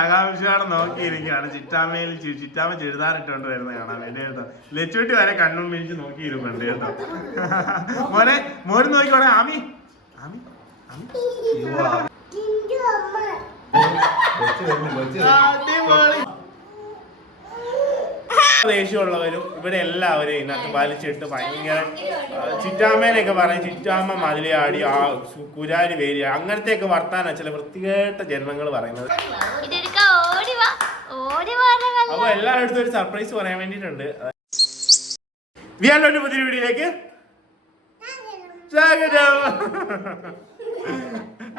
ആകാംക്ഷയോടെ നോക്കിയിരിക്കുകയാണ്. ചിറ്റാമയിൽ ചിറ്റാമ്മ ചിറ്റാമ വരുന്ന വരുന്നത് കാണാൻ വേണ്ടി കേട്ടോ. ലച്ചുട്ടി വരെ കണ്ണും പിടിച്ച് നോക്കിയിരിക്കുന്നുണ്ട് കേട്ടോ. മോനെ മോര് നോക്കിക്കോടെ ആമി. ആമി. ദേഷ്യമുള്ളവരും ഇവിടെ എല്ലാവരും ഇതിനകത്ത് വലിച്ചിട്ട് ഭയങ്കര ചിറ്റാമ്മേനെയൊക്കെ ചിറ്റാമ്മേനൊക്കെ പറയും ചിറ്റാമ്മ മതിലയാടി ആ കുരാരി വേരി അങ്ങനത്തെയൊക്കെ വർത്താനാ ചില വൃത്തികേട്ട ജന്മങ്ങൾ പറയുന്നത് ഇതെടുക്ക ഓടി വാ ഓടി വാ അപ്പൊ എല്ലാവരുടെ ഒരു സർപ്രൈസ് പറയാൻ വേണ്ടിയിട്ടുണ്ട്. വിയാലോട്ട് പുതിയ വീഡിയോയിലേക്ക് സ്വാഗതം.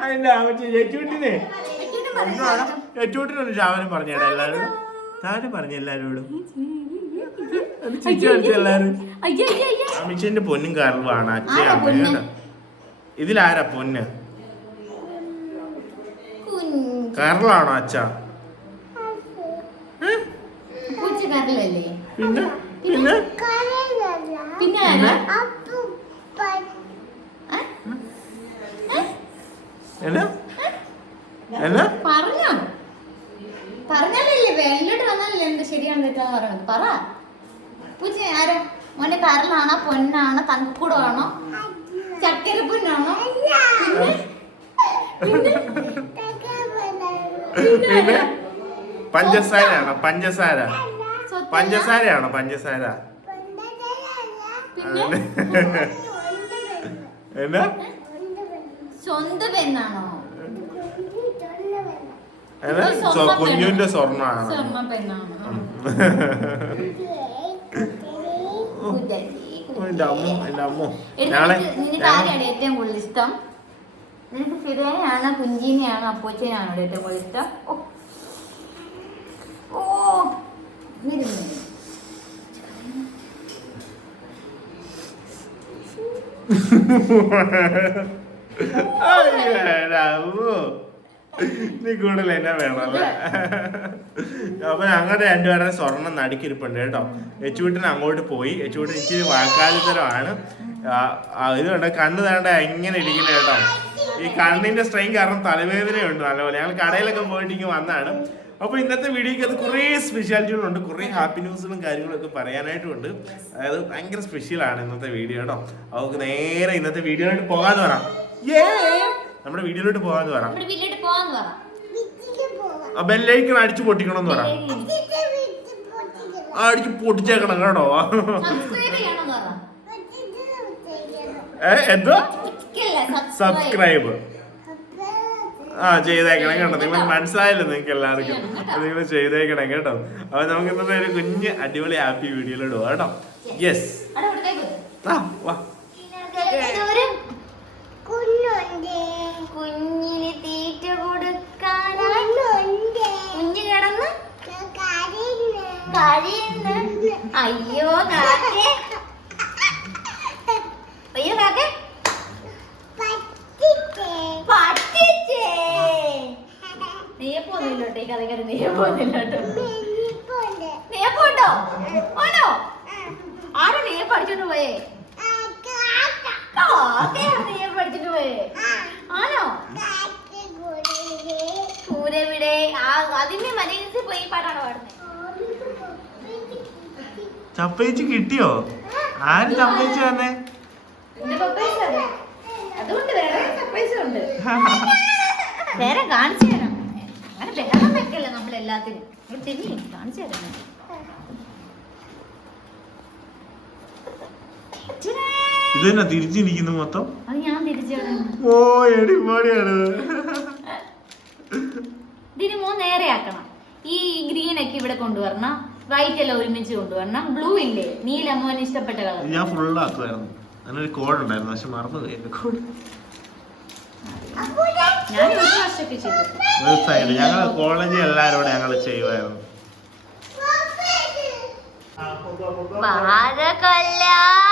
അതിന്റെ യച്ചൂട്ടിനെ? യച്ചൂട്ടിനൊന്ന് ശാവനം പറഞ്ഞേടാ പറഞ്ഞ അമിച്ചിന്റെ പൊന്നും കാരണമാണ് അച്ഛൻ? ഇതിലാരാ പൊന്ന്? അച്ഛാ അച്ഛ? പൂച്ചക്കാരിലല്ലേ പിന്നെ? പിന്നെ പിന്നെ? പറഞ്ഞോ. പറഞ്ഞാലല്ലേ വെള്ളിലോട്ട് വന്നാലല്ലേ എന്ത് ശരിയാണ് തെറ്റാന്ന് പറയുന്നത്. പറ. പൂച്ച ആരാ? മോന്റെ കരലാണോ പൊന്നാണോ തങ്കക്കൂടാണോ ചക്കരപ്പൊന്നാണോ പഞ്ചസാര പഞ്ചസാര. പഞ്ചസാരയാണോ? പഞ്ചസാര. എന്നാ? സ്വന്തം പെണ്ണാണോ? കുഞ്ഞുവിന്റെ സ്വർണമാണ്. ഏറ്റവും കൂടുതൽ ഇഷ്ടം? നിനക്ക് ഫിദയെയാണോ കുഞ്ചിനെയാണോ അപ്പോച്ചനെയാണോ ഏറ്റവും കൂടുതൽ ഇഷ്ടം ഓ ഓ വരുന്നു. അയ്യടാ, ഓ. നീ കൂടുതൽ എന്നാ വേണമല്ലേ അപ്പൊ ഞങ്ങളുടെ രണ്ടുപേരുടെ സ്വർണം നടുക്കിരിപ്പുണ്ട് കേട്ടോ. എച്ചുവിട്ടിന് അങ്ങോട്ട് പോയി. എച്ചുവിട്ട് ഇച്ചിരി വാക്കാലിത്തരമാണ് ഇത് കണ്ട? കണ്ണ് തേണ്ട എങ്ങനെ ഇരിക്കുന്നത് കേട്ടോ. ഈ കണ്ണിന്റെ സ്ട്രെയിൻ കാരണം തലവേദനയുണ്ട് നല്ലപോലെ. ഞങ്ങൾ കടയിലൊക്കെ പോയിട്ട് ഇങ്ങനെ വന്നാണ്. അപ്പൊ ഇന്നത്തെ വീഡിയോക്ക് അത് കുറേ സ്പെഷ്യാലിറ്റികളുണ്ട് കുറേ ഹാപ്പി ന്യൂസുകളും കാര്യങ്ങളൊക്കെ പറയാനായിട്ടുണ്ട് അതായത് ഭയങ്കര സ്പെഷ്യലാണ് ഇന്നത്തെ വീഡിയോ കേട്ടോ. അവർക്ക് നേരെ ഇന്നത്തെ വീഡിയോയിലോട്ട് പോകാന്ന് പറയാം. ഏ നമ്മുടെ വീഡിയോയിലോട്ട് പോകാന്ന് പറയാം. നമ്മുടെ വീട്ടിലോട്ട് പോവാന്ന് പറ ആ ബെല്ലൈക്കൺ അടിച്ചു പൊട്ടിക്കണമെന്ന് പറ ആ അടിച്ച് പൊട്ടിച്ചേക്കണം കേട്ടോ. സബ്സ്ക്രൈബ് ചെയ്യണമെന്ന് പറ ഏ എന്തോ സബ്സ്ക്രൈബ് ആ ചെയ്തേക്കണം കേട്ടോ. നിങ്ങൾ മനസ്സിലായല്ലോ നിങ്ങൾക്ക് എല്ലാവർക്കും. നിങ്ങൾ ചെയ്തേക്കണം കേട്ടോ. അപ്പൊ നമുക്ക് ഇന്നത്തെ ഒരു കുഞ്ഞ് അടിപൊളി ഹാപ്പി വീഡിയോയിലോട്ട് പോകാം കേട്ടോ. യെസ്. ആ വാ. ദൂരം. കുഞ്ഞിന് തീറ്റ കൊടുക്കാനായി കുഞ്ഞ് കിടന്ന്? കരയുന്നു. അയ്യോ കാക്കേ. അയ്യോ കാക്കേ. പറ്റിച്ചേ നെയ്യപ്പൊന്നുമില്ലോട്ടെ ഈ കഥക്കറി നെയ്യപ്പൊന്നുമില്ലോട്ടോ നെയ്യപ്പുണ്ടോ ആണോ? ആരാ നെയ്യപ്പ് അടിച്ചോണ്ട് പോയേ? കാക്കയാണ് നെയ്യപ്പ് അടിച്ചോണ്ട് പോയേ? ആണോ? കൂരെവിടെ ആ അതിന്റെ മനസ്സിൽ പോയി പാട്ടാണ് പാടുന്നത് ചപ്പേച്ച് കിട്ടിയോ? ആര് ചപ്പേച്ചി വന്നേ എന്റെ പപ്പേസ് അതെ അതുകൊണ്ട് വേറെ സർപ്രൈസ് ഉണ്ട് വേറെ കാണിച്ചു തരാം. അങ്ങനെ ബഹളം വെക്കല്ലേ നമ്മൾ എല്ലാത്തിനും ഇവിടെ തിരിഞ്ഞ് കാണിച്ചു തരാം. ഇത് തന്നെ തിരിച്ചിരിക്കുന്നു മൊത്തം? ഓ എടിപൊളിയാണ് ഇതിന് മൂന്ന് നേരെ ആക്കണം. ഈ ഗ്രീൻ ഒക്കെ ഇവിടെ കൊണ്ടുവരണം. വൈറ്റ് എല്ലാം ഒരുമിച്ച് കൊണ്ടുവരണം. ബ്ലൂ ഇല്ലേ? നീല മോന് ഇഷ്ടപ്പെട്ട കളർ ഞാൻ ഫുള്ളാക്കുമായിരുന്നു അതിനൊരു കോഡ് ഉണ്ടായിരുന്നു. പക്ഷെ മറന്നു ഞാൻ ഒരു വർഷമൊക്കെ ചെയ്തു ഒരു സൈഡ് ഞങ്ങൾ കോളേജിൽ എല്ലാവരോടും ഞങ്ങൾ ചെയ്യുമായിരുന്നു ഇച്ചിട്ട്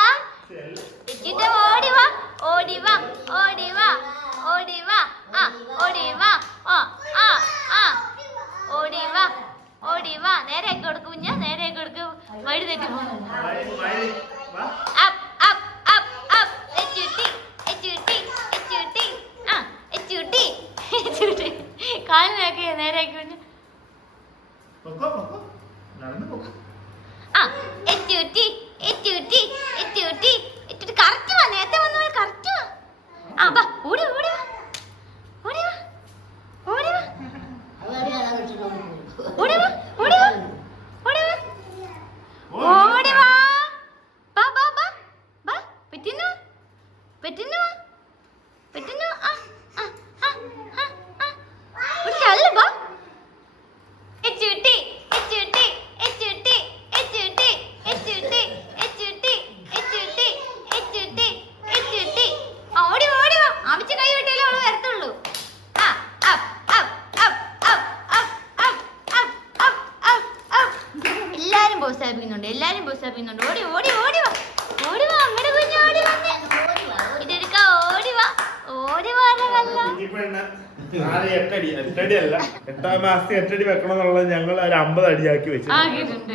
എട്ടാം മാസത്തിൽ എട്ടടി വെക്കണം എന്നുള്ളത് ഞങ്ങൾ ഒരു അമ്പത് അടിയാക്കി വെച്ചു. ആക്കിയിട്ടുണ്ട്.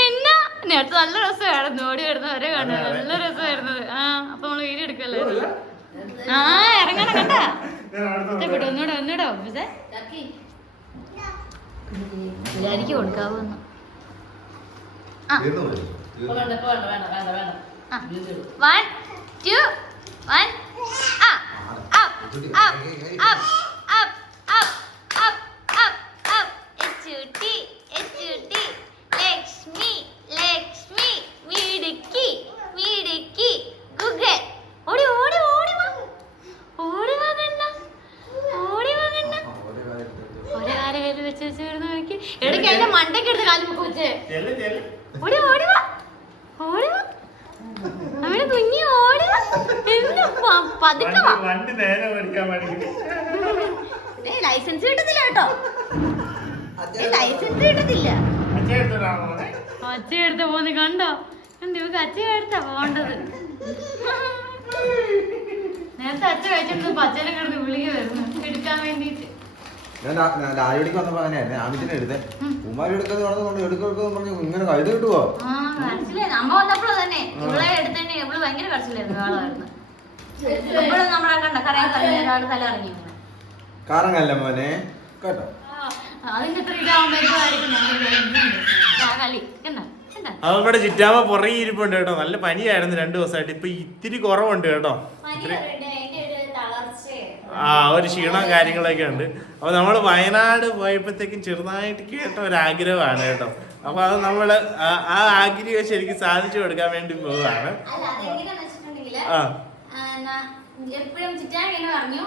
എന്നാ നേരത്തെ നല്ല രസമായിരുന്നു. ഓടി വരുന്നവരെ കണ്ടു. നല്ല രസമായിരുന്നത്. ആ അപ്പൊ നമ്മൾ വീട് എടുക്കല്ലേ? ആ ഇറങ്ങണം കണ്ടാ ഇഷ്ടപ്പെട്ടു ഒന്നൂടെ ഒന്നൂടെ ഓഫീസേ. എല്ലാരിക്കും കൊടുക്കാവോ ഒന്ന് വൺ ടു വൺ ആ up up up up up എച്ചുട്ടി എച്ചുട്ടി ലക്ഷ്മി ലക്ഷ്മി വീടുക്കി വീടുക്കി ഗുഗൽ ഓടി ഓടി ഓടി വാ ഓടി വാ കണ്ണ ഓടി വാ കണ്ണ ഒരേ കാൽ കയ്യിൽ വെച്ച് വെച്ച് വരുന്ന നോക്കി ഇടയ്ക്ക് എന്റെ മണ്ടയ്ക്ക് എടുത്ത് കാലും മുക്ക് വെച്ചേ ചെല്ല് ചെല്ല് ഓടി ഓടി വാ ഓടി വാ അവിടെ കുഞ്ഞി ഓടി വാ എന്ന് പ- പതുക്കെ വാ വണ്ടി- വണ്ടി നേരെ മേടിക്കാൻ വേണ്ടി ഏയ് ലൈസൻസ് കിട്ടത്തില്ല കേട്ടോ ഏയ് ലൈസൻസ് കിട്ടത്തില്ല അച്ഛൻ എടുത്തിട്ടാണോ മോനെ? അച്ഛ എടുത്ത പോന്ന് കണ്ടോ എന്ത് ഇവക്ക് അച്ഛ പോണ്ടത് നേരത്തെ അച്ഛ കഴിച്ചിട്ട് പച്ചനെ കിടന്ന് വിളിക്ക് വരുന്നു. എടുക്കാൻ വേണ്ടിട്ട് ഞാൻ ലാലിവിടിക്ക് വന്നപ്പോ അങ്ങനെയായിരുന്നു. ആമിച്ചിനെ എടുത്തേ. ഉമ്മാരി എടുക്കുന്നത് പറഞ്ഞു കൊണ്ട് എടുക്കെടുക്കെന്ന് പറഞ്ഞു ഇങ്ങനെ കഴുത കിട്ടുവോ? ആ കരച്ചിലായിരുന്നു അമ്മ വന്നപ്പോഴും തന്നെ ഇവളെ എടുത്തന്നെ ഇവൾ ഭയങ്കര കരച്ചിലായിരുന്നു ആളായിരുന്നു എപ്പോഴും നമ്മളെ കണ്ട കരയാൻ കഴിഞ്ഞ ഒരാൾ തല ഇറങ്ങി. കറങ്ങല്ല മോനെ. കേട്ടോ? അതിന്റെ ഇത്ര ഇതാവുമ്പോഴേക്കും ആ കളി. കണ്ട? കണ്ട ചുറ്റാമ പുറകെ ഇരിപ്പുണ്ട് കേട്ടോ. നല്ല പനിയായിരുന്നു രണ്ടു ദിവസമായിട്ട്. ഇപ്പൊ ഇത്തിരി കുറവുണ്ട് കേട്ടോ. ആ ഒരു ക്ഷീണം കാര്യങ്ങളൊക്കെ ഉണ്ട്. അപ്പൊ നമ്മൾ വയനാട് പോയപ്പോഴത്തേക്കും ചെറുതായിട്ട് കേട്ട ഒരു ആഗ്രഹമാണ് കേട്ടോ. അപ്പൊ അത് നമ്മൾ ആ- ആഗ്രഹം ശരിക്കും സാധിച്ചു കൊടുക്കാൻ വേണ്ടി പോവുകയാണ്. ആ. എപ്പോഴും ചിറ്റാൻ ഇങ്ങനെ പറഞ്ഞു.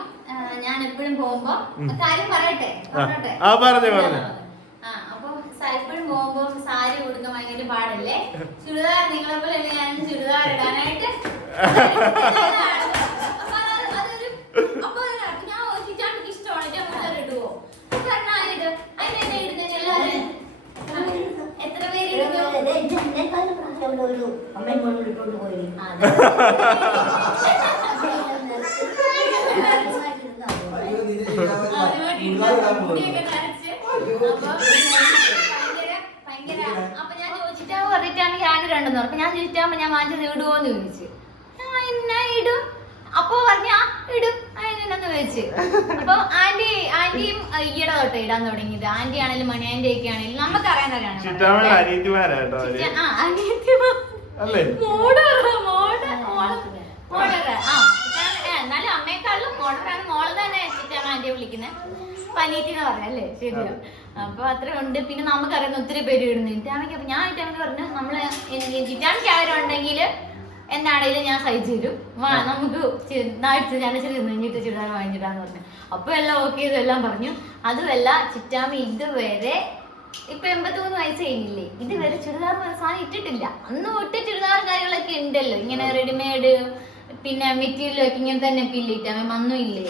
ഞാൻ എപ്പോഴും പോകുമ്പോ കാര്യം പറയട്ടെ? ആ, പറഞ്ഞോ, പറഞ്ഞോ. സൈപ്പിൾ പോകുമ്പോൾ സാരി കൊടുക്കാൻ ഭയങ്കര പാടല്ലേ? ചുരിദാർ നിങ്ങളെ പോലെ ഞാൻ ചുരിദാർ ഇടാനായിട്ട്? അമ്മയും പോയി. അപ്പൊ ഞാൻ ചോദിച്ചിട്ടാ പറഞ്ഞിട്ടാണ് ഞാൻ രണ്ടെന്ന് പറഞ്ഞു ഞാൻ ചോദിച്ചാകുമ്പോ ഞാൻ വാങ്ങിച്ചത് ഇടുവോന്ന് ചോദിച്ചു ഞാൻ ഇടും അപ്പൊ പറഞ്ഞ ഇടും അതിനെന്ന് ചോദിച്ചു അപ്പൊ ആന്റി ആന്റിയും ഈയിടെ തൊട്ട് ഇടാൻ തുടങ്ങിയത് ആന്റി ആണെങ്കിലും മണി ആന്റി ഒക്കെ ആണെങ്കിലും നമുക്ക് അറിയാൻ അനിയത്തിമാരാട്ടോ അല്ലേ മോഡ മോഡ മോഡ ആ എന്നാലും അമ്മയെക്കാളും മോഡറാണ് മോൾ തന്നെ ചിറ്റാണ് ആന്റിയെ വിളിക്കുന്നത് പനീറ്റി എന്ന് പറഞ്ഞല്ലേ ശരിയാ. അപ്പൊ അത്ര ഉണ്ട്. പിന്നെ നമുക്കറിയുന്ന ഒത്തിരി പേര് ഇടുന്നു. ഇറ്റാണെങ്കിൽ അപ്പൊ ഞാൻ ഇറ്റാണെങ്കിൽ പറഞ്ഞു നമ്മൾ ചിറ്റാണെങ്കിൽ അവരുണ്ടെങ്കിൽ എന്നാണേലും ഞാൻ സഹിച്ചു തരും വാ നമുക്ക് നാഴ്ച ഞാൻ ചെറിയ നിന്നിട്ട് ചുരിദാർ വാങ്ങിച്ചിട്ടാന്ന് പറഞ്ഞു. അപ്പൊ എല്ലാം ഓക്കെ ഇതെല്ലാം പറഞ്ഞു. അതുമല്ല ചിറ്റാമി ഇതുവരെ ഇപ്പൊ എൺപത്തിമൂന്ന് വയസ്സ് കഴിഞ്ഞില്ലേ? ഇതുവരെ ചുരിദാർ സാധനം ഇട്ടിട്ടില്ല. അന്ന് തൊട്ട് ചുരിദാർ കാര്യങ്ങളൊക്കെ ഉണ്ടല്ലോ. ഇങ്ങനെ റെഡിമെയ്ഡ് പിന്നെ മെറ്റീരിയൽ ഒക്കെ ഇങ്ങനെ തന്നെ പിന്നിട്ട് ഇല്ലേ ഇട്ടാ ഇല്ലേ?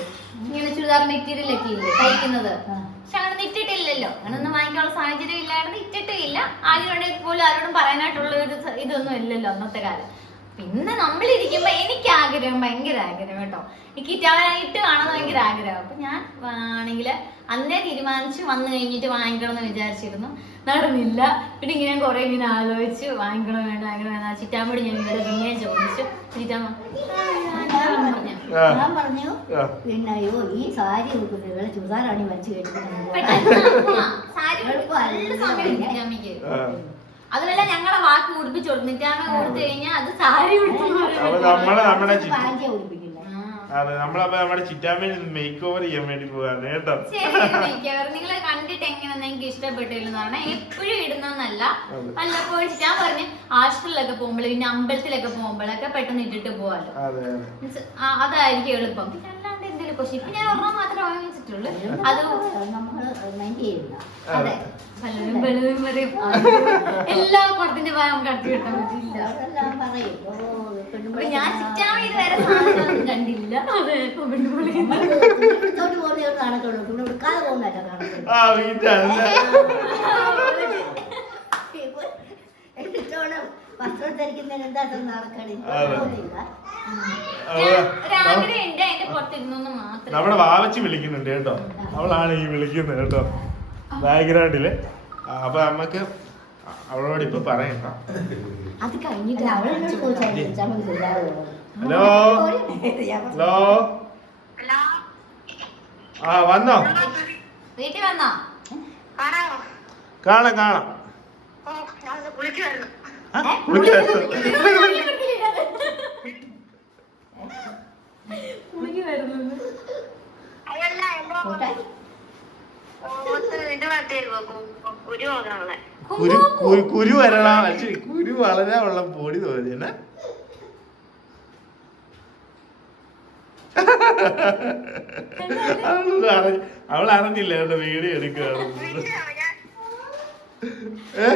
ഇങ്ങനെ ചുരിദാർ മെറ്റീരിയൽ ഒക്കെ ഇല്ലേ തയ്ക്കുന്നത്? പക്ഷെ അങ്ങനെ ഇട്ടിട്ടില്ലല്ലോ. അങ്ങനൊന്നും വാങ്ങിക്കാനുള്ള സാഹചര്യം ഇല്ലായിരുന്നു. ഇട്ടിട്ടില്ല ആരും പോലും ആരോടും പറയാനായിട്ടുള്ള ഒരു ഇതൊന്നും ഇല്ലല്ലോ അന്നത്തെ കാലം. പിന്നെ നമ്മളിരിക്കുമ്പോ എനിക്ക് ആഗ്രഹം ഭയങ്കര ആഗ്രഹം കേട്ടോ. എനിക്ക് ഇറ്റായിട്ട് കാണാൻ ഭയങ്കര ആഗ്രഹം. അപ്പൊ ഞാൻ ആണെങ്കിൽ അന്നേ തീരുമാനിച്ചു വന്നു കഴിഞ്ഞിട്ട് വാങ്ങിക്കണം എന്ന് വിചാരിച്ചിരുന്നു. നടന്നില്ല. പിന്നെ ഇങ്ങനെ കുറെ ഇങ്ങനെ ആലോചിച്ച് വാങ്ങിക്കണം വേണ്ട വാങ്ങിക്കണം വേണ്ട ചിറ്റാമ്മയോട് ഞാൻ ഇവിടെ പിന്നെ ചോദിച്ചു. ചിറ്റാമ്മ. ഞാൻ പറഞ്ഞു. പിന്നെ അയ്യോ ഈ സാരി ഉടുക്കുന്നത് ചുരിദാറാണി വലിച്ചു പെട്ടെന്ന് അതുമല്ല ഞങ്ങളെ വാക്ക് ഉടുപ്പിച്ചു കൊടുക്കും. നിറ്റാമ്മ കൊടുത്തു കഴിഞ്ഞാൽ അത് സാരി നമ്മൾ നമ്മുടെ അതെ നമ്മളപ്പോ നമ്മുടെ ചിറ്റാമ്മയിൽ മേക്ക് ഓവർ ചെയ്യാൻ വേണ്ടി പോവാണ് കേട്ടോ. നിങ്ങൾ കണ്ടിട്ട് എങ്ങനെ എനിക്ക് ഇഷ്ടപ്പെട്ടില്ലെന്ന് പറഞ്ഞാൽ എപ്പോഴും ഇടുന്നല്ല. വല്ലപ്പോഴും ഞാൻ പറഞ്ഞു ആശുപത്രിയിലൊക്കെ പോകുമ്പോൾ പിന്നെ അമ്പലത്തിലൊക്കെ പോകുമ്പോഴൊക്കെ പെട്ടെന്ന് ഇട്ടിട്ട് പോവാലോ. അതായിരിക്കും എളുപ്പം. ക്വസ്റ്റ്യൻ ഇപ്പൊ ഞാൻ ഒരെണ്ണം മാത്രമേ വാങ്ങിച്ചിട്ടുള്ളൂ. അത് നമ്മൾ മൈൻഡ് ചെയ്യില്ല അതെ. പലരും പലതും പറയും എല്ലാ പടത്തിന്റെ ഭാഗം കടത്തി കിട്ടാൻ പറ്റില്ല. ഓ ഞാൻ ചിറ്റാമ വരെ സാധനം കണ്ടില്ല. അതെ നടക്കുള്ളൂ പിന്നെ എടുക്കാതെ പോകുന്നതല്ല എടുത്തോണം വസ്ത്രം ധരിക്കുന്നതിന് എന്താ നടക്കണേ നമ്മുടെ വാവച്ചി വിളിക്കുന്നുണ്ട് കേട്ടോ. അവളാണ് ഈ വിളിക്കുന്നത് കേട്ടോ. ബാക്ക്ഗ്രൗണ്ടിൽ. അപ്പൊ നമ്മക്ക് അവളോട് ഇപ്പൊ പറയണ്ട അത് കഴിഞ്ഞിട്ട് ഹലോ? ഹലോ? ആ വന്നോ? വീട്ടിൽ വന്നോ? കാണാം കാണാം. കുരു കുരു കുരു വരണ? ഉള്ള കുരു വളരാനുള്ള പൊടി തോന്നി എന്നാ? അവൾ അറിഞ്ഞ- അവൾ അറിഞ്ഞില്ല വീട് വീഡിയോ എടുക്കുകയാണ് ഏ?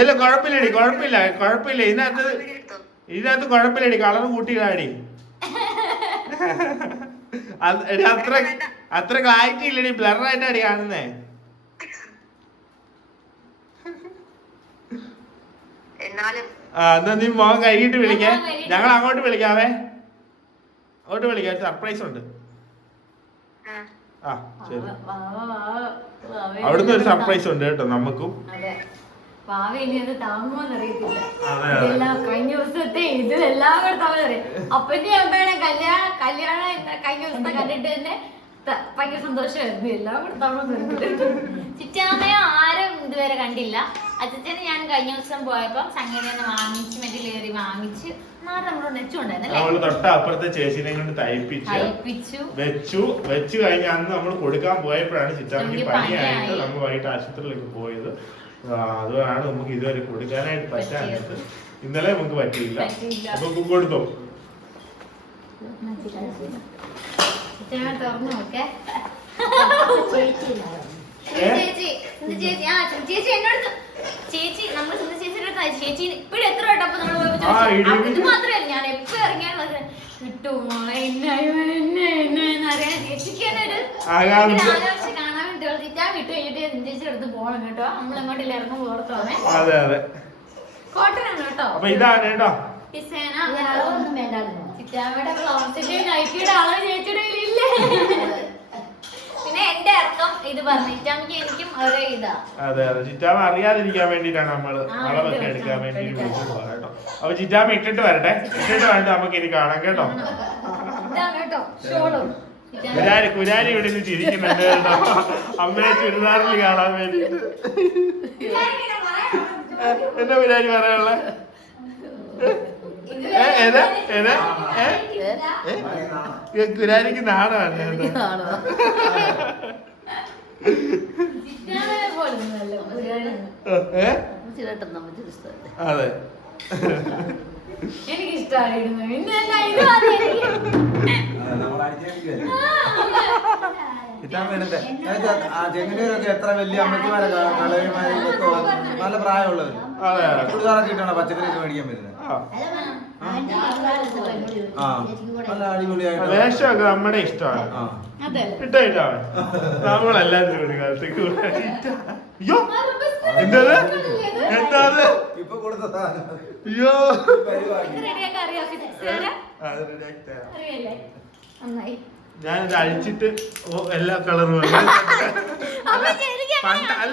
ഇല്ല കുഴപ്പമില്ലടി കുഴപ്പമില്ല കുഴപ്പമില്ല. ഇതിനകത്ത് ഇതിനകത്ത് കുഴപ്പമില്ലടി കളർ കൂട്ടിയിടാടി. അത്ര അത്ര ക്ലാരിറ്റി ഇല്ലടി ബ്ലർ ആയിട്ടാടി കാണുന്നേ ആ എന്നാ നീ മോൻ കഴുകിട്ട് വിളിക്കേ. ഞങ്ങൾ അങ്ങോട്ട് വിളിക്കാവേ. അങ്ങോട്ട് വിളിക്കാം സർപ്രൈസ് ഉണ്ട്. ആ, ശരി. അവിടുന്ന് ഒരു സർപ്രൈസ് ഉണ്ട് കേട്ടോ നമുക്കും. അതെ. ഭാവി ഇനി അത് താങ്ങുമോന്ന് അറിയത്തില്ല. അതെ, അതെ. ഇതെല്ലാം കഴിഞ്ഞ ദിവസത്തെ ഇത് എല്ലാം കൂടെ തമ്മിൽ അറിയാം. അപ്പന്റെ അമ്മയുടെ കല്യാണം കല്യാണം എന്താ കഴിഞ്ഞ ദിവസത്തെ കണ്ടിട്ട് തന്നെ ത- ഭയങ്കര സന്തോഷമായിരുന്നു എല്ലാം കൂടെ തമ്മിൽ ചിറ്റാമ്മയോ ആരും ഇതുവരെ കണ്ടില്ല. അച്ഛനെ ഞാൻ കഴിഞ്ഞ ദിവസം പോയപ്പോ സംഗീതം വാങ്ങിച്ച് മറ്റേ ലേറി വാങ്ങിച്ച് തൊട്ട അപ്പുറത്തെ ചേച്ചിനെ കൊണ്ട് തയ്പ്പിച്ച് വെച്ചു. വെച്ചു കഴിഞ്ഞ അന്ന് നമ്മൾ കൊടുക്കാൻ പോയപ്പോഴാണ് ചിറ്റാമിക്ക് പണിയായിട്ട് പനിയായിട്ട്. നമ്മൾ വൈകിട്ട് ആശുപത്രിയിലേക്ക് പോയത്. അതുകൊണ്ടാണ് നമുക്ക് ഇതുവരെ കൊടുക്കാനായിട്ട് പറ്റാഞ്ഞത്. ഇന്നലെ നമുക്ക് പറ്റിയില്ല. അപ്പൊ കൊടുത്തോ ചേച്ചി ചേച്ചി എന്നോട് ചേച്ചി നമ്മൾ സിന്ധു ചേച്ചിയുടെ അടുത്ത് ചേച്ചി ഇപ്പോഴും എത്ര വട്ടം നമ്മൾ പോയപ്പോ ആ, ചോദിച്ചു. ഇത് മാത്രമല്ല ഞാൻ എപ്പോ ഇറങ്ങിയാലും അത് കിട്ടുമോ എന്നായോ എന്നെ എന്നോ എന്നറിയാൻ ചേച്ചിക്ക് തന്നെ ഒരു ആകാംക്ഷ. ഭയങ്കര ആകാംക്ഷ കാണാൻ വേണ്ടി അവൾ ചിറ്റാൻ വിട്ടു കഴിഞ്ഞിട്ട് ചേച്ചിയുടെ അടുത്ത് പോകണം കേട്ടോ. നമ്മൾ എങ്ങോട്ടില്ല ഇറങ്ങും പുറത്തോമേ അതെ അതെ. കോട്ടനാണ് കേട്ടോ. അപ്പൊ ഇതാണ് കേട്ടോ. ഡിസൈന അതൊന്നും വേണ്ടായിരുന്നു. ചിറ്റാമ്മയുടെ ബ്ലൗസിന്റെ നൈറ്റിയുടെ അളവ് ചേച്ചിയുടെ കയ്യിലില്ലേ? പിന്നെ എന്റെ അർത്ഥം ഇത് പറഞ്ഞു ചിറ്റാമ്മക്ക് എനിക്കും ഒരേ ഇതാ. അതെ അതെ. ചിറ്റാമ അറിയാതിരിക്കാൻ വേണ്ടിയിട്ടാണ് നമ്മൾ അളവൊക്കെ എടുക്കാൻ വേണ്ടി. വിളിച്ചത് കേട്ടോ. അപ്പൊ ചിറ്റാമ ഇട്ടിട്ട് വരട്ടെ. ഇട്ടിട്ട് വേണ്ട നമുക്ക് ഇനി കാണാം കേട്ടോ. ഇതാണ് കേട്ടോ ഷോളും. ചിറ്റാമ്മ കുരാരി കുരാരി ഇവിടെ നിന്ന് ചിരിക്കുന്നുണ്ട് കേട്ടോ. അമ്മയെ ചുരിദാറിൽ കാണാൻ വേണ്ടിട്ട് എന്താ കുരാരി പറയാനുള്ള? ഏതാ? ഏ? നാണമാണ് അതെ. എനിക്കിഷ്ടമാണ് ഇടുന്നത് പിന്നെ മതി എനിക്ക്. ചെങ്ങന്നൂരൊക്കെ എത്ര വലിയ അമ്മയ്ക്കുമാരെ കളവിമാരൊക്കെ നല്ല പ്രായമുള്ളവർ ചുടുകാറൊക്കെ ഇട്ടാണ് പച്ചക്കറിയൊക്കെ മേടിക്കാൻ വരുന്നത്? ആ. നല്ല അടിപൊളിയായിട്ട് വേഷമൊക്കെ നമ്മുടെ ഇഷ്ടമാണ്. നമ്മളെല്ലാത്തിനും ഒരു കാലത്തേക്ക്. അയ്യോ എന്തത്? എന്താത്? ഇപ്പൊ കൊടുത്ത സാധനം. അയ്യോ. പരിപാടി. റെഡിയാക്കാൻ അറിയാം? ഫിസിക്സുകാരെ അത് ready തരാം. അറിയല്ലേ? നന്നായി. ഞാനിത് അഴിച്ചിട്ട് എല്ലാ കളറും അല്ല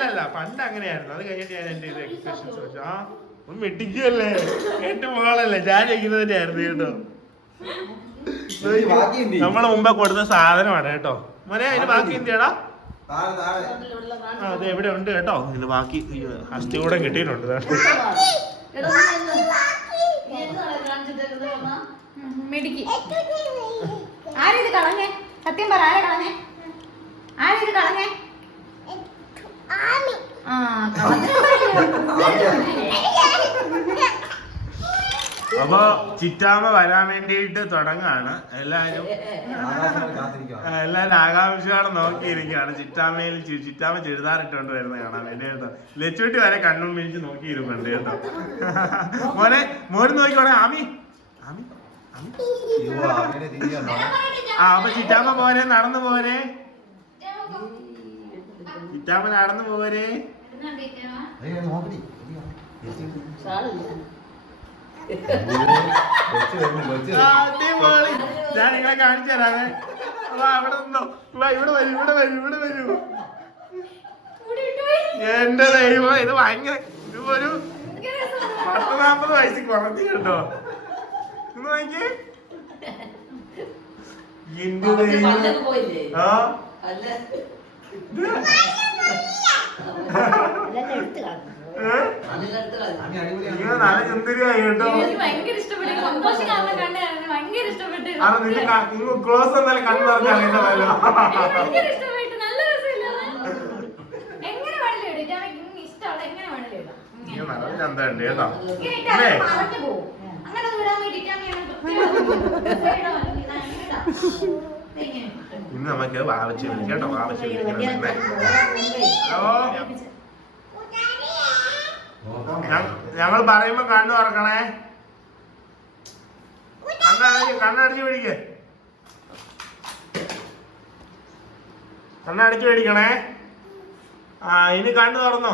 അല്ല പണ്ട് അങ്ങനെയായിരുന്നു. അത് കഴിഞ്ഞിട്ട് ഞാൻ എന്റെ ഇത് എക്സ്പ്രഷൻസ് വെച്ചു ആ ഒന്ന് വെട്ടിക്കുമല്ലേ എന്റെ മോളല്ലേ? ഞാൻ ഇരിക്കുന്നതിന്റെ ആയിരുന്നു കേട്ടോ. നമ്മളെ മുമ്പേ കൊടുത്ത സാധനമാണ് കേട്ടോ. മോനെ അതിന് ബാക്കി എന്തിയാടാ? താഴെ താഴെ. അതെ ഇവിടെ ഉണ്ട് കേട്ടോ? ഇതിന് ബാക്കി അസ്ഥി കൂടെ കിട്ടിയിട്ടുണ്ട്. ദാ. ആരിത് കളഞ്ഞേ? സത്യം പറ ആരെ കളഞ്ഞേ? ആരിത് കളഞ്ഞേ? ആ അപ്പൊ ചിറ്റാമ വരാൻ വേണ്ടിയിട്ട് തുടങ്ങാണ് എല്ലാരും എല്ലാരും ആകാംക്ഷയോടെ നോക്കിയിരിക്കുകയാണ്. ചിറ്റാമയിൽ ചിറ്റാമ ചിറ്റാമ്മ വരുന്ന കാണാൻ വേണ്ടി കേട്ടോ. ലച്ചുട്ടി വരെ കണ്ണും മിഴിച്ച് നോക്കിയിരുന്നുണ്ട് കേട്ടോ. മോനെ മോര് നോക്കിക്കോടെ ആമി. ആമി. ആ അപ്പൊ ചിറ്റാമ്മ പോരെ നടന്നു പോരെ. ചിറ്റാമ്മ നടന്നു പോരെ. ഞാൻ നിങ്ങളെ കാണിച്ചു തരാമേ. അവിടെ ഇവിടെ നിന്നോ ഇവിടെ വരും ഇവിടെ വരും ഇവിടെ വരൂ. എന്റെ ദൈവം ഇത് ഭയങ്കര ഇതുപോലും ഒരു പത്ത് നാപ്പത് വയസ്സിൽ കുറഞ്ഞു കേട്ടോ. നിങ്ങൾ നല്ല കേട്ടോ എനിക്ക് ഭയങ്കര ഇഷ്ടപ്പെട്ടു. ഭയങ്കര ക്ലോസ് എന്നാലും കണ്ണു പറഞ്ഞാൽ അറിയുന്ന പോലെ എനിക്ക് ഭയങ്കര ഇഷ്ടപ്പെട്ടു നല്ല രസമില്ല എങ്ങനെ വേണേലും ഇടും ഇറ്റാ എനിക്ക് ഇഷ്ടമാണ് എങ്ങനെ വേണേലും ഇടാം നിങ്ങൾ ഇങ്ങനെ. നല്ല ചന്തയുണ്ട് കേട്ടോ ഇങ്ങനെ ഇട്ടാ അല്ലേ? അത് മറഞ്ഞു പോകും അങ്ങനെ ഒന്നും ഇടാൻ വേണ്ടി ഇറ്റാ ഞാൻ പ്രത്യേകം ഇടാം. ഇന്ന് നമുക്ക് വാവച്ച് വിളിക്കാം കേട്ടോ വാവച്ച് വിളിക്കണം ഹലോ. ഞങ്ങൾ പറയുമ്പോ കണ്ണു തുറക്കണേ. കണ്ണടച്ച് കണ്ണടച്ച് പിടിക്കേ. കണ്ണടച്ച് പിടിക്കണേ. ആ ഇനി കണ്ണു തുറന്നോ.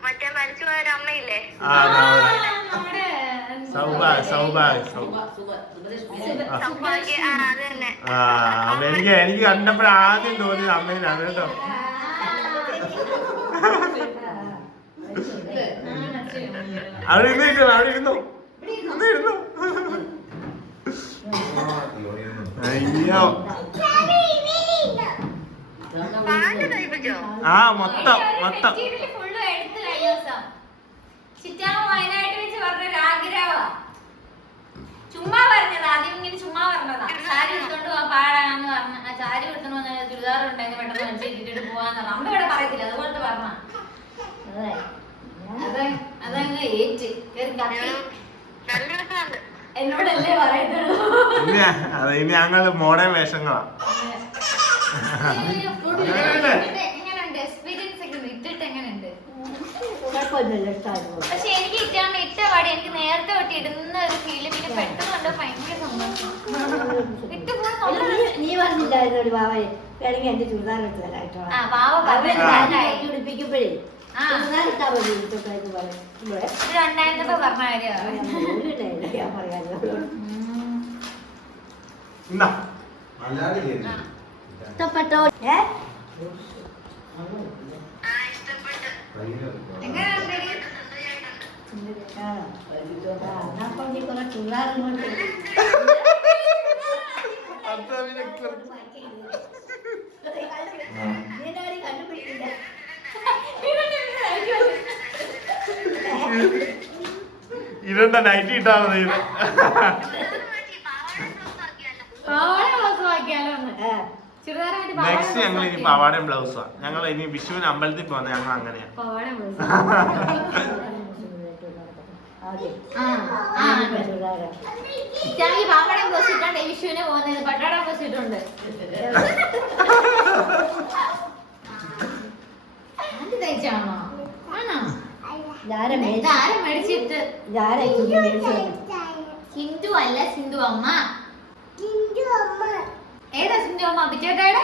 ആ മരിച്ചു പോയ ആ അപ്പൊ എനിക്ക് എനിക്ക് കണ്ടപ്പോൾ ആദ്യം തോന്നി അമ്മയിലാണ് കേട്ടോ? അവിടെ ഇരുന്ന് അവിടെ ഇരുന്നു. ഇന്ന് ഇരുന്നു. അയ്യോ, ആ മൊത്തം മൊത്തം ഫുള്ള് എടുത്ത് കഴിഞ്ഞ ദിവസം ചിറ്റാമ്മ വയനാട്ടിൽ വെച്ച് പറഞ്ഞൊരു ചുമ്മാ പറഞ്ഞത് ആദ്യം ഇങ്ങനെ ചുമ്മാ പറഞ്ഞതാ. സാരി എടുത്തോണ്ട് പോവാൻ പാടാന്ന് പറഞ്ഞ. ആ സാരി എടുത്തോണ്ട് വന്ന ചുരിദാർ ഉണ്ടായിരുന്നു പെട്ടെന്ന് വലിച്ചു ഇട്ടിട്ട് പോവാന്ന് പറഞ്ഞു. അമ്മ ഇവിടെ പറയത്തില്ല അതുപോലത്തെ പറഞ്ഞ. അതെ. അതെ അതങ്ങ് ഏറ്റ്. എന്നോടല്ലേ പറയത്തുള്ളൂ? ഇനി ഞങ്ങൾ മോഡേൺ വേഷങ്ങളാ എങ്ങനെയുണ്ട് എക്സ്പീരിയൻസ് ഒക്കെ ഇട്ടിട്ട് എങ്ങനെയുണ്ട് കുഴപ്പമൊന്നുമില്ല, ഇഷ്ടമായിരുന്നു. പക്ഷെ എനിക്ക് ഇറ്റാണ് ഇട്ട പാടി എനിക്ക് നേരത്തെ തൊട്ട് ഇടുന്ന ഒരു ഫീൽ പിന്നെ പെട്ടെന്ന് കണ്ട ഭയങ്കര നീ- നീ പറഞ്ഞില്ലായിരുന്നു ഒരു ബാബയെ വേണമെങ്കിൽ എന്റെ ചുരിദാർ എടുത്ത് തരാം ആ വാവ അവരെ പറഞ്ഞു ഉടുപ്പിക്കുമ്പോഴേ ആ. ചുരിദാർ ഇട്ടാ മതി ഇതൊക്കെ എന്ന് പറയും. ഇവിടെ ഇത് രണ്ടായിരത്തി പറഞ്ഞ കാര്യമാണ്. ഇഷ്ടപ്പെട്ടോ? ഏ? കണ്ടുപിടിക്കില്ല നൈറ്റ് ഇട്ടാ ഇത് പാവാട ബ്ലൗസ് ആക്കിയാലോ ഒന്ന് ഏ, ചുരിദാറായിട്ട് നെക്സ്റ്റ് ഞങ്ങൾ ഇനി പവാടയും ബ്ലൗസാ ഞങ്ങൾ ഇനി വിഷുവിന് അമ്പലത്തിൽ പോകുന്ന ഞങ്ങൾ അങ്ങനെയാ. പാവാട ബ്ലൗസ് ബ്ലൗസ് ഇട്ടുണ്ട് ഈ വിഷുവിന് പോകുന്നത്. പട്ടാട ബ്ലൗസ് ഇട്ടുണ്ട്. തയ്ച്ചാണോ? ആണോ? ഇതാരെ മേടിച്ചിട്ട്? സിന്ധു അല്ല? സിന്ധു അമ്മ. ഏതാ സിന്ധു അമ്മ? അഭിചേട്ടയുടെ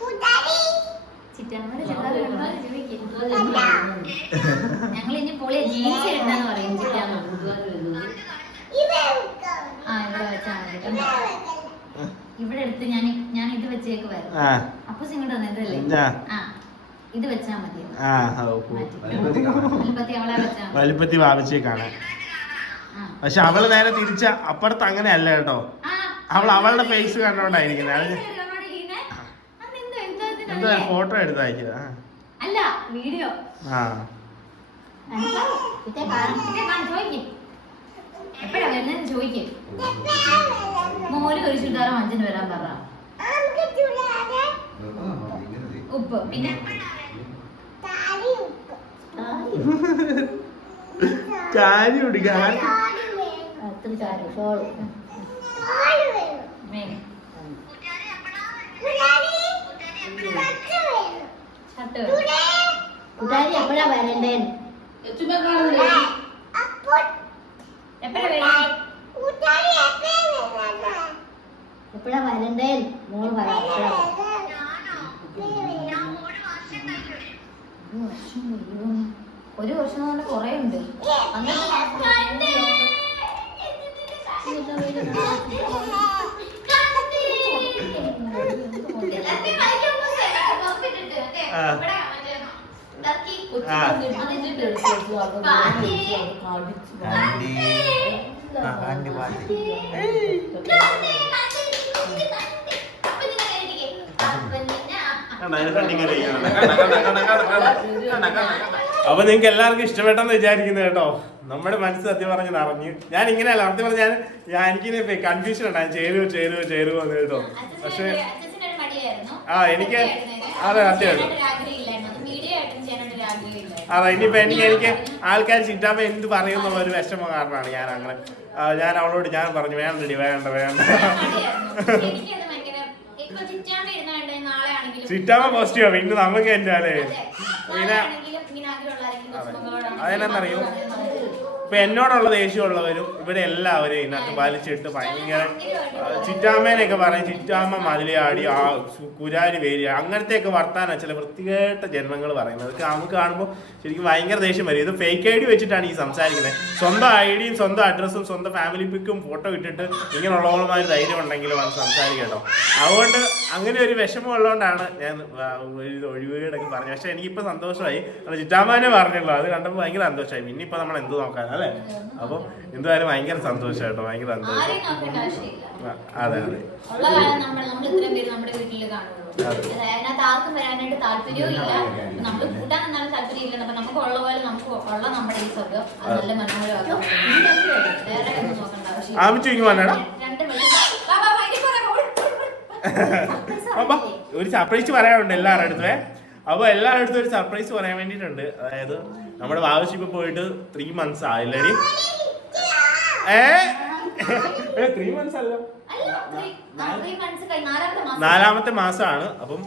കണ്ടാൽ ചോദിക്കും. ഞങ്ങൾ ഇനി ജീൻസ് പറയും ചിറ്റമ്മ. ആ ഇവിടെ വെച്ചാൽ മതി. ഇവിടെ എടുത്ത് ഞാൻ ഞാൻ ഇത് വെച്ചേക്ക് വരും ആ അപ്പൊ ഇങ്ങോട്ട് വന്നതല്ലേ ആ. ഇത് വെച്ചാ മതി ആ ഓ, ഓ. വലിപ്പത്തി വാവിച്ചേ കാണാൻ പക്ഷെ അവൾ നേരെ തിരിച്ച അപ്പുറത്ത് അങ്ങനെ അല്ല കേട്ടോ. ആ. അവൾ അവളുടെ ഫേസ് കണ്ടോണ്ടായിരിക്കുന്നത്. അത് എന്താ? ഫോട്ടോ എടുത്തയക്കുക അല്ല വീഡിയോ ആ. ചോദിക്ക്. എപ്പോഴാ വരുന്നതെന്ന് ചോദിക്ക്. മോന് ഒരു ചുരിദാറും അഞ്ചിന് വരാൻ പറ. ഉപ്പ് പിന്നെ? ചാരി ഷർട്ട് കൂട്ടുകാരി എപ്പോഴാ വരണ്ടേ? എപ്പോഴാ വരും എപ്പോഴാ വരണ്ടേ? മോൾ പറയാം എപ്പോഴാ ഒരു വർഷം കഴിയുമോ? ഒരു വർഷം കൊണ്ട് കൊറേ ഉണ്ട് അന്നത്തെ ആ. ആ. ആണ്ടി. ആ, ആണ്ടി പാട്ടി. അപ്പൊ നിങ്ങക്ക് എല്ലാവർക്കും ഇഷ്ടപ്പെട്ടെന്ന് വിചാരിക്കുന്നു കേട്ടോ. നമ്മുടെ മനസ്സ് സത്യം പറഞ്ഞ് നിറഞ്ഞു. ഞാൻ ഇങ്ങനെയല്ല സത്യം പറഞ്ഞ ഞാൻ ഞാൻ എനിക്ക് കൺഫ്യൂഷൻ ഉണ്ടായി ചേരുവോ ചേരുവോ ചേരുവോ എന്ന് കേട്ടോ. പക്ഷെ ആ, എനിക്ക് അതെ, സത്യമായിട്ടും. അതെ. ഇനിയിപ്പോ എനിക്ക് എനിക്ക് ആൾക്കാർ ചിറ്റാപ്പ എന്ത് പറയുന്ന ഒരു വിഷമ കാരണമാണ് ഞാൻ അങ്ങനെ. ഞാൻ അവളോട് ഞാൻ പറഞ്ഞു വേണ്ടടി വേണ്ട വേണ്ട. ചിറ്റാമ്മ പോസിറ്റീവാ പിന്നെ നമുക്ക് എന്റെ പിന്നെ അതിനെന്നറിയോ ഇപ്പൊ എന്നോടുള്ള ദേഷ്യമുള്ളവരും ഇവിടെ എല്ലാവരും ഇതിനകത്ത് വലിച്ചിട്ട് ഭയങ്കര ചിറ്റാമ്മേനെയൊക്കെ പറയും ചിറ്റാമ്മ മതിലയാടി ആ കുരാരി വേരി. അങ്ങനത്തെയൊക്കെ വർത്താനം ചില വൃത്തികേട്ട ജന്മങ്ങൾ പറയുന്നത്. അതൊക്കെ നമുക്ക് കാണുമ്പോൾ ശരിക്കും ഭയങ്കര ദേഷ്യം വരും. ഇത് ഫേക്ക് ഐ ഡി വെച്ചിട്ടാണ് ഈ സംസാരിക്കുന്നത്. സ്വന്തം ഐ ഡിയും സ്വന്തം അഡ്രസ്സും സ്വന്തം ഫാമിലി പിക്കും ഫോട്ടോ ഇട്ടിട്ട് ഇങ്ങനെയുള്ളവളുമാര് ധൈര്യം ഉണ്ടെങ്കിൽ വന്ന് സംസാരിക്കട്ടോ കേട്ടോ. അതുകൊണ്ട് അങ്ങനെ ഒരു വിഷമം ഉള്ളതുകൊണ്ടാണ് ഞാൻ ഒഴിവുകേടൊക്കെ പറഞ്ഞത്. പക്ഷെ എനിക്കിപ്പോൾ സന്തോഷമായി. അത് ചിറ്റാമാനെ പറഞ്ഞല്ലോ. അത് കണ്ടപ്പോൾ ഭയങ്കര സന്തോഷമായി. പിന്നെ ഇപ്പൊ നമ്മൾ എന്ത് നോക്കാനല്ലേ അപ്പൊ എന്തായാലും ഭയങ്കര സന്തോഷമായിട്ടോ ഭയങ്കര സന്തോഷം. അതെ അതെ. നമ്മുടെ വീട്ടിൽ കാണുള്ളൂ അതെ. അതായത് അതിനകത്ത് ആർക്കും വരാനായിട്ട് താല്പര്യവും ഇല്ല. നമ്മൾ കൂട്ടാൻ നിന്നാലും താല്പര്യം ഇല്ല അപ്പൊ നമുക്ക് ഉള്ള പോലെ നമുക്ക് ഉള്ള നമ്മുടെ ഈ അത് നല്ല മനോഹരമാക്കാം. വേറെ ഒന്നും നോക്കണ്ട ഒരു സർപ്രൈസ് പറയാനുണ്ട് എല്ലാവരുടെ അടുത്തേ അപ്പൊ എല്ലാവരുടെ അടുത്തും ഒരു സർപ്രൈസ് പറയാൻ വേണ്ടിയിട്ടുണ്ട്. അതായത് നമ്മുടെ വാവശ്യം ഇപ്പൊ പോയിട്ട് ത്രീ മന്ത്സ് ആയില്ലേ? ഏ? ത്രീ മന്ത്സ് അല്ല. നാലാമത്തെ മാസം. നാലാമത്തെ മാസമാണ് അപ്പം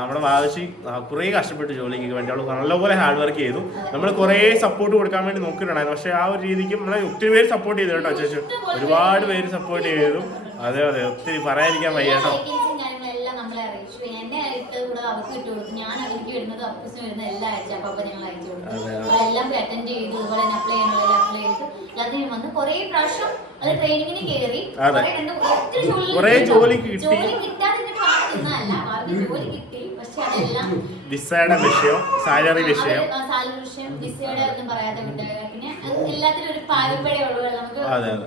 നമ്മുടെ വാവശി കുറേ കഷ്ടപ്പെട്ട് ജോലിക്ക് വേണ്ടി അവൾ നല്ലപോലെ ഹാർഡ് വർക്ക് ചെയ്തു. നമ്മൾ കുറേ സപ്പോർട്ട് കൊടുക്കാൻ വേണ്ടി നോക്കിയിട്ടുണ്ടായിരുന്നു. പക്ഷേ ആ ഒരു രീതിക്ക് നമ്മളെ ഒത്തിരി പേര് സപ്പോർട്ട് ചെയ്തു കേട്ടോ ചേച്ചി ഒരുപാട് പേര് സപ്പോർട്ട് ചെയ്തു. അതെ അതെ ഒത്തിരി പറയാതിരിക്കാൻ വയ്യ കേട്ടോ. വേക്കൻസിയും കാര്യങ്ങളെല്ലാം അറിയിച്ചു എന്നെ ഇട്ടത് കൂടെ അവർക്ക് ഇട്ട് കൊടുത്തു ഞാൻ അവർക്ക് വരുന്നത് അപ്പൂസിന് വരുന്ന എല്ലാ ആഴ്ച അപ്പൊ ഞങ്ങൾ അയച്ചു കൊടുത്തു അതെ, അതെ. അറ്റൻഡ് ചെയ്തു അതുപോലെ തന്നെ അപ്ലൈ ചെയ്യാനുള്ളത് അപ്ലൈ ചെയ്തു അതിന് വന്ന് കുറേ പ്രാവശ്യം അത് ട്രെയിനിങ്ങിന് കയറി. ഒത്തിരി ജോലി കിട്ടി. ജോലി കിട്ടി. ജോലി കിട്ടാതിരുന്നിട്ട് വാങ്ങുന്നതല്ല അവർക്ക് ജോലി കിട്ടി പക്ഷെ അതെല്ലാം വിസയുടെ വിഷയം സാലറി വിഷയം സാലറി വിഷയം വിസയുടെ ഒന്നും പറയാതെ വിട്ടത് പിന്നെ എല്ലാത്തിലും ഒരു ഉള്ളൂ നമുക്ക്.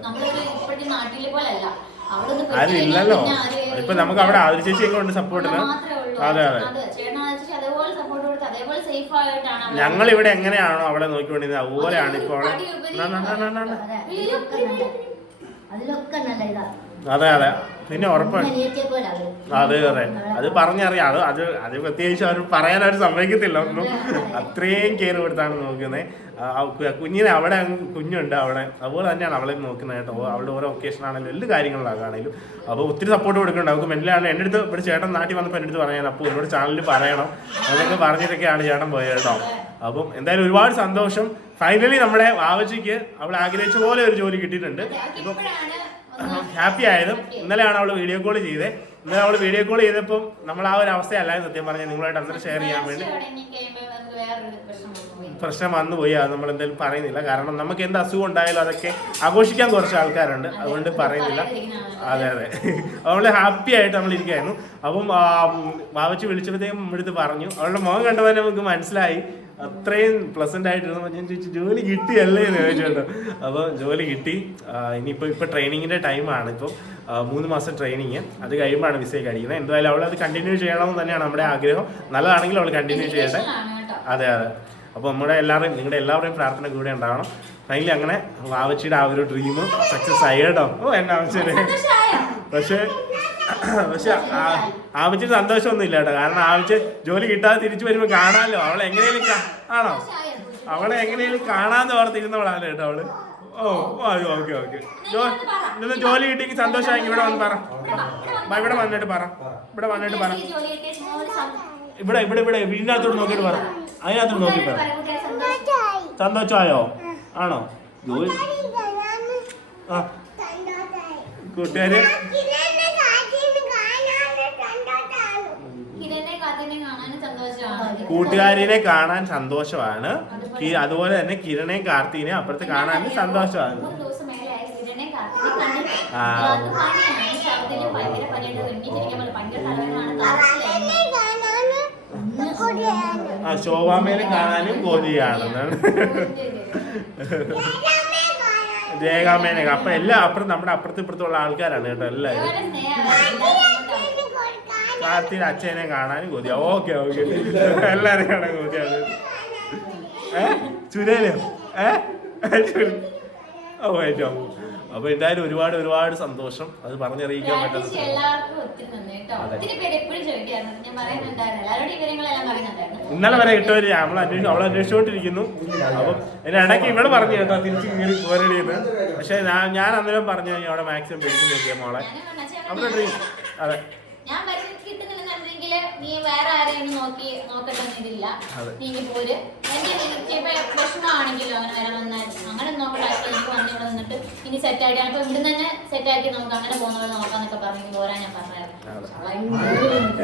നമ്മളൊരു ഇപ്പോഴത്തെ നാട്ടിലെ പോലല്ല അവിടെ ആരെയും ഇപ്പൊ നമുക്ക് അവിടെ ആതിര ചേച്ചിയൊക്കെ ഉണ്ട് സപ്പോർട്ടിന്. അതെ അതെ. ഞങ്ങൾ ഇവിടെ എങ്ങനെയാണോ അവളെ നോക്കിക്കൊണ്ടിരുന്നത്. അതുപോലെയാണ് ഇപ്പൊ അവളെ. അതിലൊക്കെ നല്ല അതിലൊക്കെ നല്ല ഇതാ. അതെ അതെ. പിന്നെ ഉറപ്പാണ്. അതെ അതെ അത് പറഞ്ഞറിയാം. അത് അത് അത് പ്രത്യേകിച്ച് അവർ പറയാൻ അവർ സമ്മതിക്കത്തില്ല. ഒന്നും അത്രയും കെയർ കൊടുത്താണ് നോക്കുന്നത് കുഞ്ഞിനെ അവിടെ കുഞ്ഞുണ്ട് അവിടെ. അതുപോലെ തന്നെയാണ് അവളെ നോക്കുന്നത് കേട്ടോ. അവളുടെ ഓരോ ഒക്കേഷൻ ആണെങ്കിലും എല്ലാ കാര്യങ്ങളിലാണെങ്കിലും. അപ്പോൾ ഒത്തിരി സപ്പോർട്ട് കൊടുക്കുന്നുണ്ട്. അവൾക്ക് മെല്ലാണ് എന്റെ അടുത്ത് ഇവിടെ ചേട്ടൻ നാട്ടിൽ വന്നപ്പോൾ എന്റെ അടുത്ത് പറയാൻ അപ്പോൾ എന്നോട് ചാനലിൽ പറയണം. അതൊക്കെ പറഞ്ഞിട്ടൊക്കെയാണ് ചേട്ടൻ പോയത് കേട്ടോ. അപ്പം എന്തായാലും ഒരുപാട് സന്തോഷം. ഫൈനലി നമ്മുടെ വാവച്ചിക്ക് അവൾ ആഗ്രഹിച്ച പോലെ ഒരു ജോലി കിട്ടിയിട്ടുണ്ട്. ഇപ്പം ഹാപ്പി ആയതും. ഇന്നലെയാണ് അവൾ വീഡിയോ കോൾ ചെയ്തത് ഇന്നലെ അവൾ വീഡിയോ കോൾ ചെയ്തപ്പം നമ്മൾ ആ ഒരു അവസ്ഥയല്ലായിരുന്നു സത്യം പറഞ്ഞാൽ നിങ്ങളായിട്ട് അന്നേരം ഷെയർ ചെയ്യാൻ വേണ്ടി. പ്രശ്നം വന്നു പോയി. അത് നമ്മൾ എന്തായാലും പറയുന്നില്ല. കാരണം നമുക്ക് എന്ത് അസുഖം ഉണ്ടായാലും അതൊക്കെ ആഘോഷിക്കാൻ കുറച്ച് ആൾക്കാരുണ്ട്. അതുകൊണ്ട് പറയുന്നില്ല. അതെ അതെ. അവൾ ഹാപ്പി ആയിട്ട് നമ്മൾ ഇരിക്കുകയായിരുന്നു. അപ്പം ബാബച്ചി വാവച്ചി വിളിച്ചപ്പോഴത്തേക്കും നമ്മുടെ പറഞ്ഞു. അവളുടെ മുഖം കണ്ടപ്പോൾ നമുക്ക് മനസ്സിലായി. അത്രയും പ്ലസന്റ് ആയിട്ടിരുന്നു. ഞാൻ ചോദിച്ചു ജോലി കിട്ടിയല്ലേ? എന്ന് ചോദിച്ചോട്ടോ അപ്പോൾ ജോലി കിട്ടി. ഇനിയിപ്പോ ഇനിയിപ്പോൾ ഇപ്പോൾ ട്രെയിനിങ്ങിന്റെ ടൈമാണ് ഇപ്പോൾ മൂന്ന് മാസം ട്രെയിനിങ് അത് കഴിയുമ്പോഴാണ് വിസയൊക്കെ അടിക്കുന്നത്. എന്തായാലും അവൾ അത് കണ്ടിന്യൂ ചെയ്യണമെന്ന് തന്നെയാണ് നമ്മുടെ ആഗ്രഹം. നല്ലതാണെങ്കിൽ അവൾ കണ്ടിന്യൂ ചെയ്യട്ടെ. അതെ അതെ. അപ്പോൾ നമ്മുടെ എല്ലാവരെയും നിങ്ങളുടെ എല്ലാവരുടെയും പ്രാർത്ഥന കൂടെ ഉണ്ടാവണം. ഫൈനലി അങ്ങനെ വാവച്ചിയുടെ ആ ഒരു ഡ്രീം സക്സസ് ആയി കേട്ടോ. ഓ എന്നാ പക്ഷേ പക്ഷെ ആവശ്യം സന്തോഷമൊന്നും ഇല്ല കേട്ടോ. കാരണം ആവശ്യം ജോലി കിട്ടാതെ തിരിച്ചു വരുമ്പോൾ കാണാമല്ലോ അവളെ എങ്ങനെയും ആണോ? അവളെ എങ്ങനെയും കാണാന്ന് ഓർത്തിരുന്നവളാണ് കേട്ടോ അവൾ. Oh okay okay. ഇന്ന് ജോലി കിട്ടിയെങ്കിൽ സന്തോഷമായി ഇവിടെ വന്ന് പറ. ഇവിടെ വന്നിട്ട് പറ. ഇവിടെ വന്നിട്ട് പറ. ഇവിടെ ഇവിടെ ഇവിടെ. വീടിനകത്തോട്ട് നോക്കിയിട്ട് പറ. അതിനകത്തോട്ട് നോക്കി പറ. സന്തോഷമായോ ആണോ? ജോലി ആ. കൂട്ടുകാര് കിരണിനെ കാത്തിനെ കാണാനും സന്തോഷമാണ് കൂട്ടുകാരിനെ കാണാൻ സന്തോഷമാണ്. അതുപോലെ തന്നെ കിരണയും കാർത്തിനെയും അപ്പുറത്ത് കാണാൻ സന്തോഷമാണ്. ആ. ആ ശോഭാമേനെ കാണാനും കോതിയാണെന്നാണ്. രേഖാമേനെ. അപ്പൊ എല്ലാ അപ്പുറം നമ്മുടെ അപ്പുറത്ത് ഇപ്പുറത്തുള്ള ആൾക്കാരാണ് കേട്ടോ എല്ലാവരും. കാർത്തിയുടെ അച്ഛനെ കാണാനും കൊതിയാ. Okay okay. എല്ലാരും കാണാൻ കൊതിയാണ് ഏ? ചുരേലോ ഏ? ഓ ഏറ്റവും അപ്പൊ എന്തായാലും ഒരുപാട് ഒരുപാട് സന്തോഷം. അത് പറഞ്ഞറിയിക്കാൻ പറ്റുന്നു ഇന്നലെ വരെ ഇട്ടവര് നമ്മൾ അന്വേഷിച്ചു അവൾ അന്വേഷിച്ചുകൊണ്ടിരിക്കുന്നു. അപ്പം എന്റെ ഇടയ്ക്ക് ഇവിടെ പറഞ്ഞു കേട്ടോ തിരിച്ച് കയറി പോരടിയെന്ന്. പക്ഷെ ഞാൻ അന്നേരം പറഞ്ഞു അവിടെ മാക്സിമം പിടിച്ചു നോക്കിയ മോളെ. അവരുടെ ഡ്രീം അതെ. ഞാൻ വരുന്നത് കിട്ടുന്നില്ലെന്നുണ്ടെങ്കിൽ നീ വേറെ ആരെയും നോക്കി അതെ. നീ പോര്. എന്റെ ഇപ്പൊ വിഷമമാണെങ്കിലോ അങ്ങനെ വരാൻ വന്നാൽ അങ്ങനെ നോക്കട്ടെ എനിക്ക് നിന്നിട്ട് ഇനി സെറ്റ് ആയിട്ട് അപ്പൊ ഇവിടുന്ന് തന്നെ സെറ്റ് ആക്കി നമുക്ക് അങ്ങനെ പോകുന്നവരെ നോക്കാന്നൊക്കെ പറഞ്ഞു പോരാൻ ഞാൻ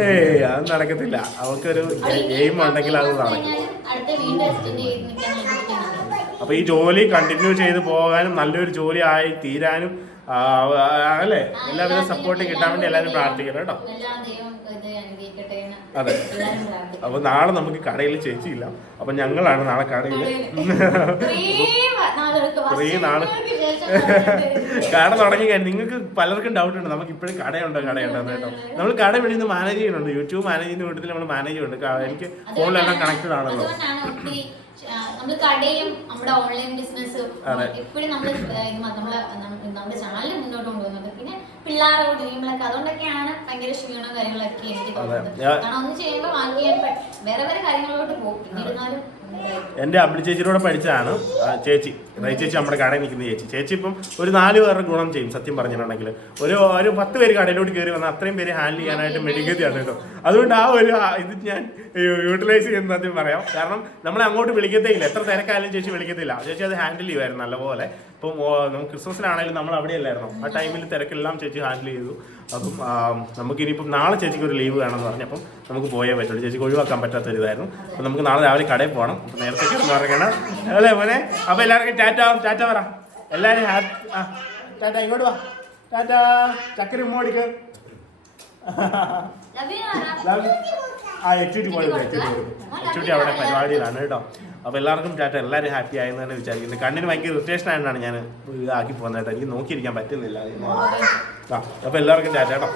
ഏയ് അത് നടക്കത്തില്ല. അവർക്കൊരു എയിം ഉണ്ടെങ്കിൽ അത് അടുത്ത വീണ്ടും എക്സ്റ്റെൻഡ് ചെയ്ത് നിൽക്കാൻ നോക്കിയിട്ടുണ്ട് അപ്പൊ ഈ ജോലി കണ്ടിന്യൂ ചെയ്ത് പോകാനും നല്ലൊരു ജോലി ആയി തീരാനും അല്ലേ? എല്ലാവരും സപ്പോർട്ട് കിട്ടാൻ വേണ്ടി എല്ലാവരും പ്രാർത്ഥിക്കണം കേട്ടോ. അതെ. അപ്പൊ നാളെ നമുക്ക് കടയിൽ ചേച്ചിയില്ല അപ്പൊ ഞങ്ങളാണ് നാളെ കടയിൽ കുറേ നാൾ. കട തുടങ്ങി നിങ്ങൾക്ക് പലർക്കും ഡൗട്ട് ഉണ്ട്. നമുക്ക് ഇപ്പോഴും കടയുണ്ടോ കടയുണ്ടോ കേട്ടോ. നമ്മൾ കട വിളിന്ന് മാനേജ് ചെയ്യുന്നുണ്ട്. യൂട്യൂബ് മാനേജ് ചെയ്യുന്ന കൂട്ടത്തിൽ നമ്മൾ മാനേജ് ചെയ്യുന്നുണ്ട്. എനിക്ക് ഫോണിലെല്ലാം കണക്റ്റഡ് ആണല്ലോ. നമ്മൾ കടയും നമ്മുടെ ഓൺലൈൻ ബിസിനസ്സും അതെ. എപ്പോഴും നമ്മൾ നമ്മളെ നമ്മുടെ ചാനൽ മുന്നോട്ട് കൊണ്ടുപോകുന്നത് പിന്നെ പിള്ളേരോട് ഡ്രീമിലൊക്കെ അതുകൊണ്ടൊക്കെയാണ് ഭയങ്കര ക്ഷീണവും കാര്യങ്ങളൊക്കെ എനിക്ക് തോന്നുന്നത് കാരണം ഒന്ന് ചെയ്യുമ്പോൾ ബാക്കി വേറെ വേറെ കാര്യങ്ങളിലോട്ട് പോകും പിന്നെ ഇരുന്നാലും. എന്റെ അമ്പിളി ചേച്ചിയോടെ പഠിച്ചതാണ്. ചേച്ചി. റൈ ചേച്ചി നമ്മുടെ കടയിൽ നിൽക്കുന്ന ചേച്ചി. ചേച്ചി ഇപ്പം ഒരു നാല് പേരുടെ ഗുണം ചെയ്യും സത്യം പറഞ്ഞിട്ടുണ്ടെങ്കിൽ. ഒരു ഒരു പത്ത് പേര് കടയിലോട്ട് കയറി വന്നാൽ അത്രയും പേര് ഹാൻഡിൽ ചെയ്യാനായിട്ട് മെഡിക്കത്തിയാണ് കേട്ടോ. അതുകൊണ്ട് ആ ഒരു ഇത് ഞാൻ യൂട്ടിലൈസ് ചെയ്യുന്ന സത്യം പറയാം. കാരണം നമ്മളെ അങ്ങോട്ട് വിളിക്കത്തേയില്ല. എത്ര തിരക്കായാലും ചേച്ചി വിളിക്കത്തില്ല. ചേച്ചി അത് ഹാൻഡിൽ ചെയ്യുമായിരുന്നു നല്ലപോലെ. ഇപ്പം നമുക്ക് ക്രിസ്മസിലാണെങ്കിലും നമ്മൾ അവിടെ അല്ലായിരുന്നു ആ ടൈമിൽ തിരക്കെല്ലാം ചേച്ചി ഹാൻഡിൽ ചെയ്തു. അപ്പം നമുക്കിനിയിപ്പം നാളെ ചേച്ചിക്ക് ഒരു ലീവ് വേണമെന്ന് പറഞ്ഞപ്പം നമുക്ക് പോയേ പറ്റുള്ളൂ. ചേച്ചിക്ക് ഒഴിവാക്കാൻ പറ്റാത്ത ഒരു ഇതായിരുന്നു. അപ്പം നമുക്ക് നാളെ രാവിലെ കടയിൽ പോകണം. അപ്പം നേരത്തെ പറയണം അല്ലേ മോനെ? അപ്പം എല്ലാവർക്കും ടാറ്റ ടാറ്റ പറ. എല്ലാവരും ഹാപ്പി ആ. ടാറ്റ ഇങ്ങോട്ട് വാ. ടാറ്റ ചക്കര ഉമ്മോടിക്ക് എച്ച് ഡി Nora. ആ എച്ചുട്ടി പോയത് എച്ച് ഡി അവിടെ പരിപാടിയിലാണ് കേട്ടോ. അപ്പോൾ എല്ലാവർക്കും ടാറ്റ എല്ലാവരും ഹാപ്പി ആയെന്ന് തന്നെ വിചാരിക്കുന്നത് കണ്ണിന് ഭയങ്കര ഇറിറ്റേഷൻ ആയതാണ് ഞാൻ ആക്കി പോകുന്നത് കേട്ടോ. എനിക്ക് നോക്കിയിരിക്കാൻ പറ്റുന്നില്ല. ആ അപ്പോൾ എല്ലാവർക്കും ടാറ്റ കേട്ടോ.